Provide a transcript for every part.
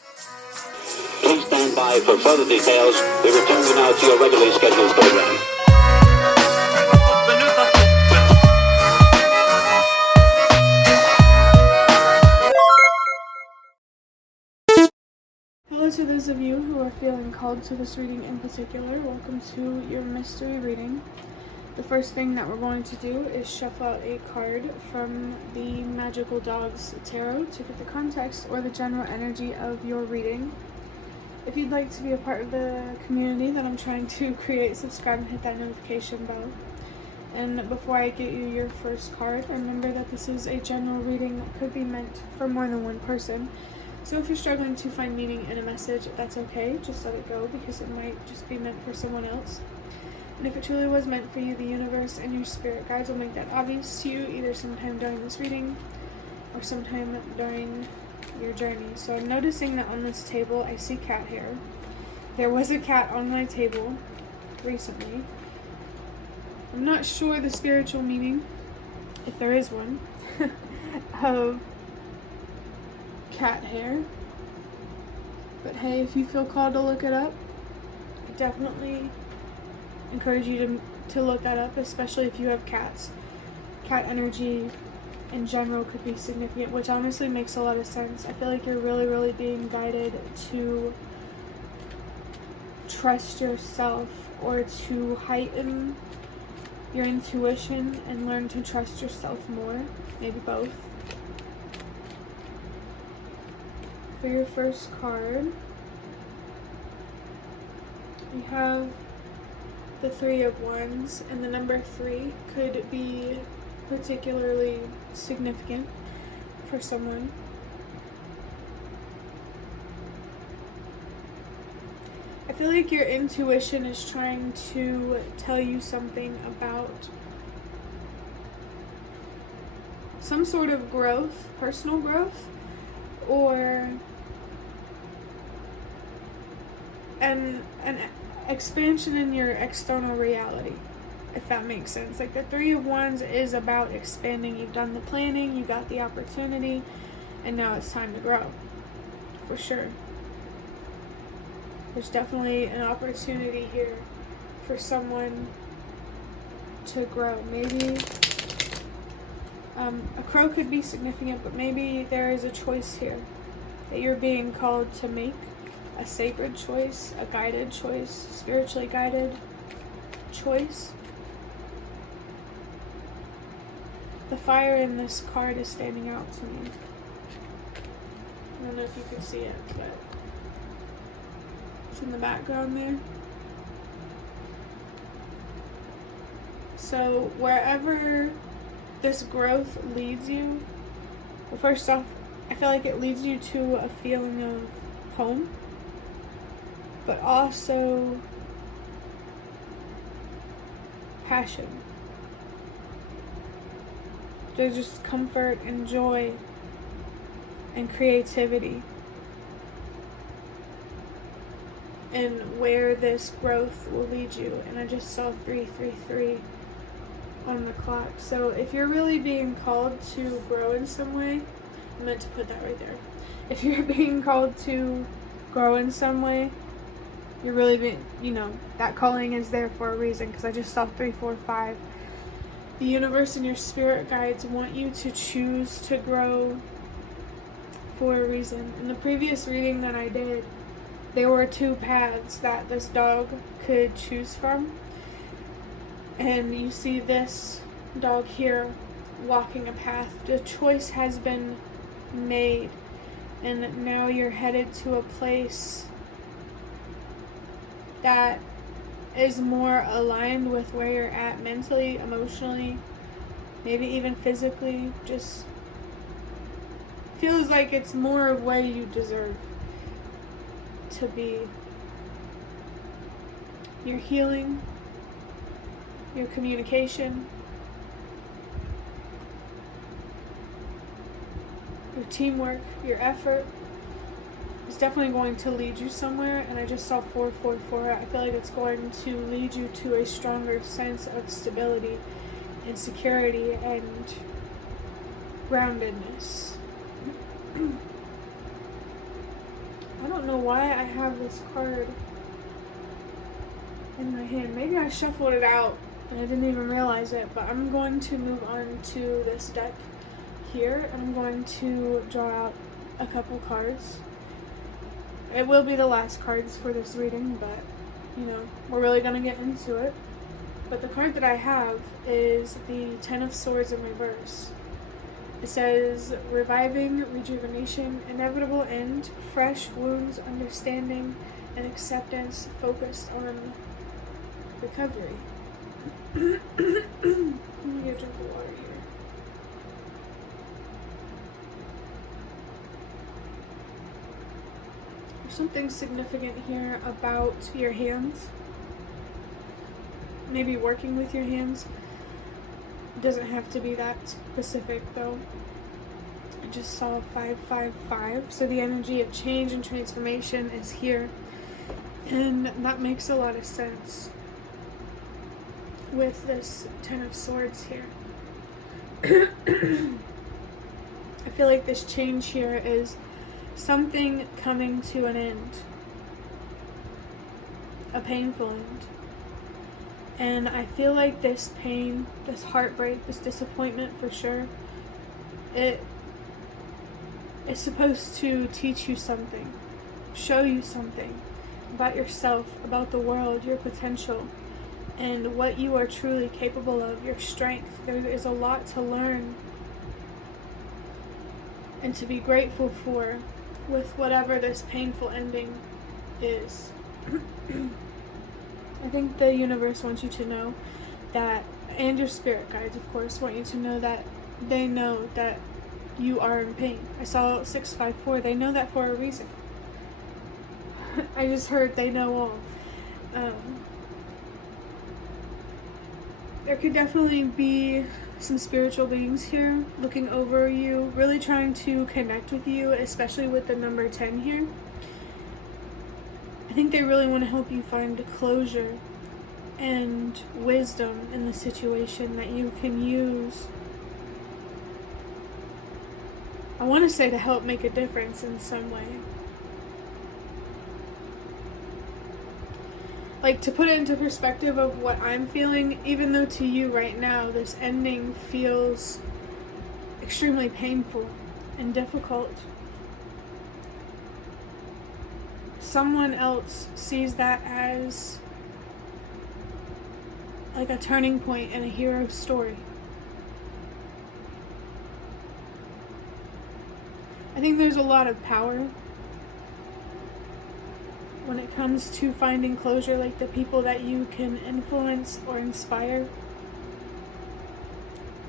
Please stand by for further details. We return you now to your regularly scheduled program. Hello to those of you who are feeling called to this reading in particular. Welcome to your mystery reading. The first thing that we're going to do is shuffle out a card from the Magical Dogs Tarot to get the context or the general energy of your reading. If you'd like to be a part of the community that I'm trying to create, subscribe and hit that notification bell. And before I get you your first card, remember that this is a general reading that could be meant for more than one person. So if you're struggling to find meaning in a message, that's okay. Just let it go because it might just be meant for someone else. And if it truly was meant for you, the universe and your spirit guides will make that obvious to you either sometime during this reading or sometime during your journey. So I'm noticing that on this table I see cat hair. There was a cat on my table recently. I'm not sure the spiritual meaning, if there is one, of cat hair. But hey, if you feel called to look it up, I definitely encourage you to look that up, especially if you have cats. Cat energy in general could be significant, which honestly makes a lot of sense. I feel like you're really being guided to trust yourself or to heighten your intuition and learn to trust yourself more, maybe both. For your first card, you have the Three of Wands, and the number 3 could be particularly significant for someone. I feel like your intuition is trying to tell you something about some sort of growth, personal growth, or an expansion in your external reality, if that makes sense. Like the Three of Wands is about expanding. You've done the planning, you got the opportunity, and now it's time to grow, for sure. There's definitely an opportunity here for someone to grow. Maybe a crow could be significant, but maybe there is a choice here that you're being called to make. A sacred choice, a guided choice, spiritually guided choice. The fire in this card is standing out to me. I don't know if you can see it, but it's in the background there. So wherever this growth leads you, well, first off, I feel like it leads you to a feeling of home, but also passion. There's just comfort and joy and creativity and where this growth will lead you. And I just saw 333 on the clock. So if you're really being called to grow in some way, I meant to put that right there. If you're being called to grow in some way, you're really being, that calling is there for a reason, because I just saw 345. The universe and your spirit guides want you to choose to grow for a reason. In the previous reading that I did, there were 2 paths that this dog could choose from. And you see this dog here walking a path. The choice has been made, and now you're headed to a place that is more aligned with where you're at mentally, emotionally, maybe even physically. Just feels like it's more of where you deserve to be. Your healing, your communication, your teamwork, your effort is definitely going to lead you somewhere. And I just saw 444. I feel like it's going to lead you to a stronger sense of stability and security and groundedness. I don't know why I have this card in my hand. Maybe I shuffled it out and I didn't even realize it, but I'm going to move on to this deck here, and I'm going to draw out a couple cards. It will be the last cards for this reading, but you know, we're really gonna get into it. But the card that I have is the Ten of Swords in reverse. It says, reviving, rejuvenation, inevitable end, fresh wounds, understanding, and acceptance focused on recovery. Let me get a drink of water here. There's something significant here about your hands. Maybe working with your hands. It doesn't have to be that specific though. I just saw 555, so the energy of change and transformation is here, and that makes a lot of sense with this Ten of Swords here. I feel like this change here is something coming to an end, a painful end. And I feel like this pain, this heartbreak, this disappointment for sure, it is supposed to teach you something, show you something about yourself, about the world, your potential, and what you are truly capable of, your strength. There is a lot to learn and to be grateful for with whatever this painful ending is. I think the universe wants you to know that, and your spirit guides, of course, want you to know that they know that you are in pain. I saw 654. They know that for a reason. I just heard they know all. There could definitely be some spiritual beings here looking over you, really trying to connect with you, especially with the number 10 here. I think they really want to help you find closure and wisdom in the situation that you can use. I want to say to help make a difference in some way. Like, to put it into perspective of what I'm feeling, even though to you right now this ending feels extremely painful and difficult, someone else sees that as like a turning point in a hero's story. I think there's a lot of power when it comes to finding closure, like the people that you can influence or inspire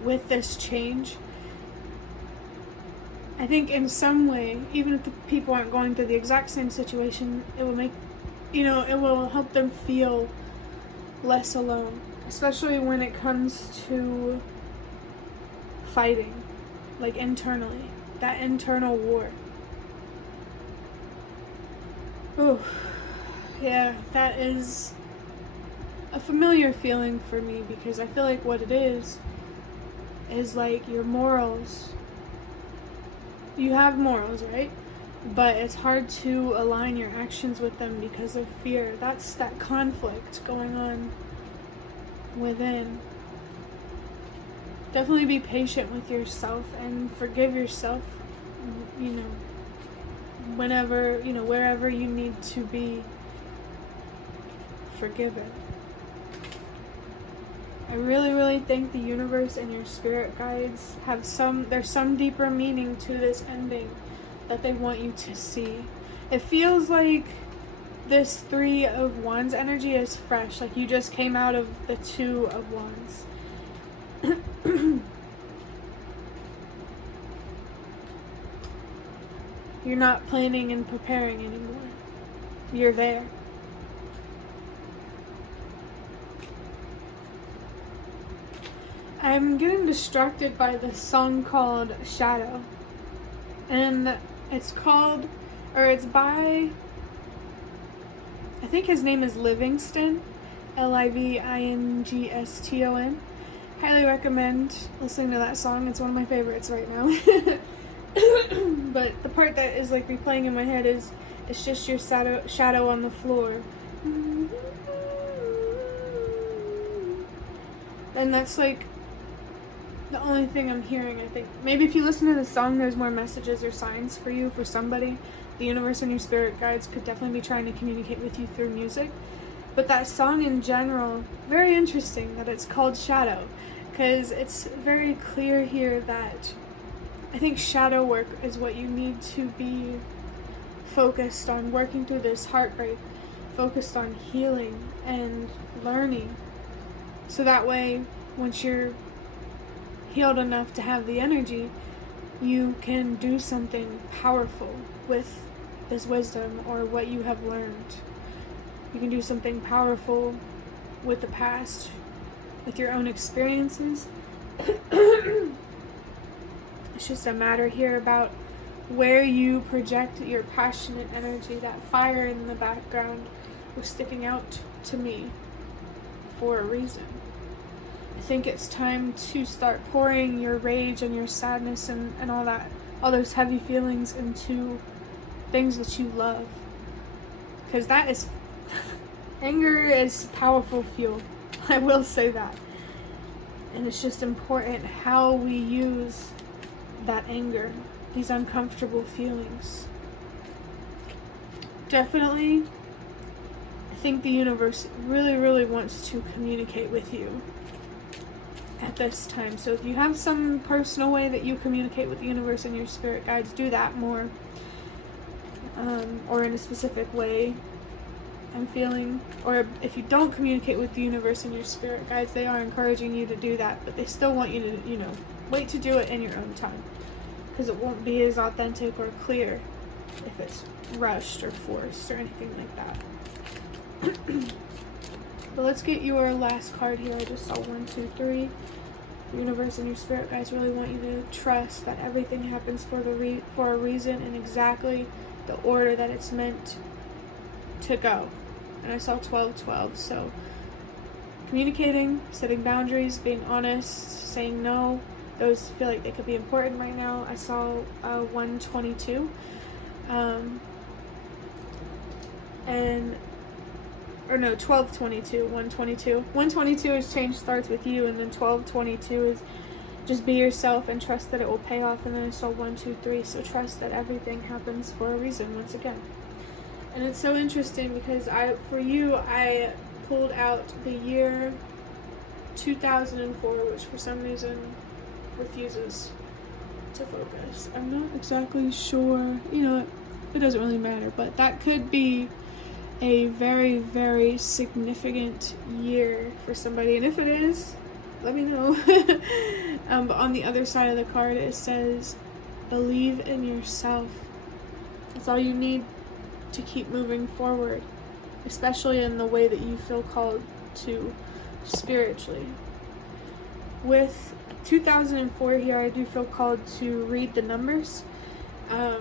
with this change. I think in some way, even if the people aren't going through the exact same situation, it will make, it will help them feel less alone, especially when it comes to fighting, like internally, that internal war. Oh, yeah, that is a familiar feeling for me, because I feel like what it is like your morals. You have morals, right? But it's hard to align your actions with them because of fear. That's that conflict going on within. Definitely be patient with yourself and forgive yourself, whenever, wherever you need to be forgiven. I really, really think the universe and your spirit guides there's some deeper meaning to this ending that they want you to see. It feels like this 3 of Wands energy is fresh, like you just came out of the 2 of Wands. You're not planning and preparing anymore. You're there. I'm getting distracted by this song called Shadow. And it's by, I think his name is Livingston. Livingston. Highly recommend listening to that song. It's one of my favorites right now. But the part that is like replaying in my head is It's just your shadow on the floor. And that's like the only thing I'm hearing, I think. Maybe if you listen to the song, there's more messages or signs for you, for somebody. The universe and your spirit guides could definitely be trying to communicate with you through music. But that song in general, very interesting that it's called Shadow, because it's very clear here that I think shadow work is what you need to be focused on, working through this heartbreak, focused on healing and learning. So that way, once you're healed enough to have the energy, you can do something powerful with this wisdom or what you have learned. You can do something powerful with the past, with your own experiences. It's just a matter here about where you project your passionate energy. That fire in the background was sticking out to me for a reason. I think it's time to start pouring your rage and your sadness and all that, all those heavy feelings into things that you love. Because that is, anger is powerful fuel. I will say that. And it's just important how we use that anger, these uncomfortable feelings. Definitely, I think the universe really, really wants to communicate with you at this time. So if you have some personal way that you communicate with the universe and your spirit guides, do that more. Or in a specific way, I'm feeling. Or if you don't communicate with the universe and your spirit guides, they are encouraging you to do that, but they still want you to, wait to do it in your own time. Because it won't be as authentic or clear if it's rushed or forced or anything like that. But let's get your last card here. I just saw 1, 2, 3. The universe and your spirit guides really want you to trust that everything happens for a reason and exactly the order that it's meant to go. And I saw 12-12. So communicating, setting boundaries, being honest, saying no. Those feel like they could be important right now. I saw 122. Or no, 1222, 122. 122 is change starts with you, and then 1222 is just be yourself and trust that it will pay off. And then I saw 1, 2, 3, so trust that everything happens for a reason once again. And it's so interesting because I pulled out the year 2004, which for some reason refuses to focus. I'm not exactly sure. It doesn't really matter, but that could be a very, very significant year for somebody, and if it is, let me know. But on the other side of the card it says believe in yourself. That's all you need to keep moving forward, especially in the way that you feel called to spiritually. With 2004 here, I do feel called to read the numbers. I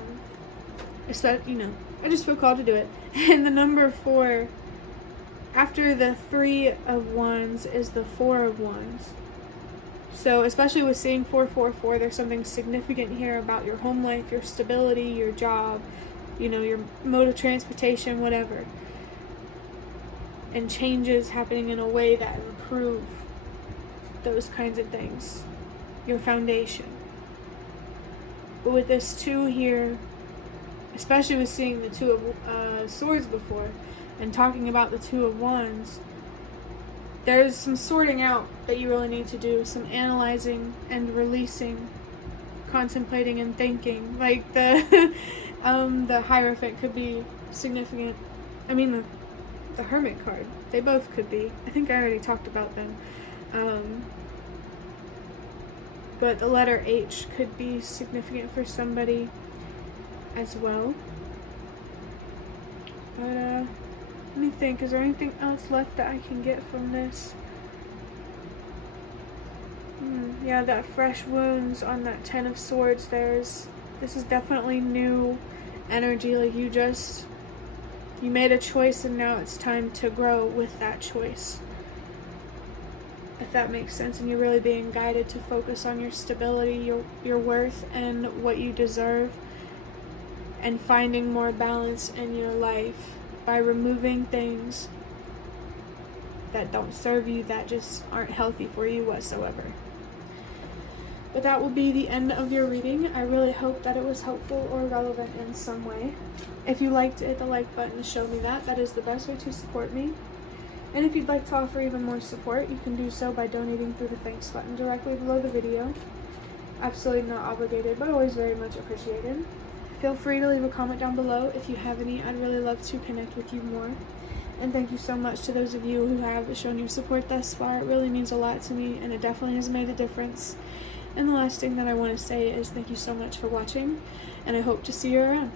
just feel called to do it. And the number 4, after the 3 of Wands, is the 4 of Wands. So especially with seeing 444, there's something significant here about your home life, your stability, your job, your mode of transportation, whatever. And changes happening in a way that improve those kinds of things. Your foundation. But with this 2 here, especially with seeing the 2 of Swords before and talking about the 2 of Wands, there's some sorting out that you really need to do, some analyzing and releasing, contemplating and thinking. Like the Hierophant could be significant. I mean the Hermit card, they both could be. I think I already talked about them. But the letter H could be significant for somebody as well. But let me think, is there anything else left that I can get from this? Yeah, that fresh wounds on that 10 of Swords. This is definitely new energy. Like you made a choice and now it's time to grow with that choice. If that makes sense, and you're really being guided to focus on your stability, your worth, and what you deserve. and finding more balance in your life by removing things that don't serve you, that just aren't healthy for you whatsoever. But that will be the end of your reading. I really hope that it was helpful or relevant in some way. If you liked it, hit the like button to show me that. That is the best way to support me. And if you'd like to offer even more support, you can do so by donating through the thanks button directly below the video. Absolutely not obligated, but always very much appreciated. Feel free to leave a comment down below if you have any. I'd really love to connect with you more. And thank you so much to those of you who have shown your support thus far. It really means a lot to me, and it definitely has made a difference. And the last thing that I want to say is thank you so much for watching, and I hope to see you around.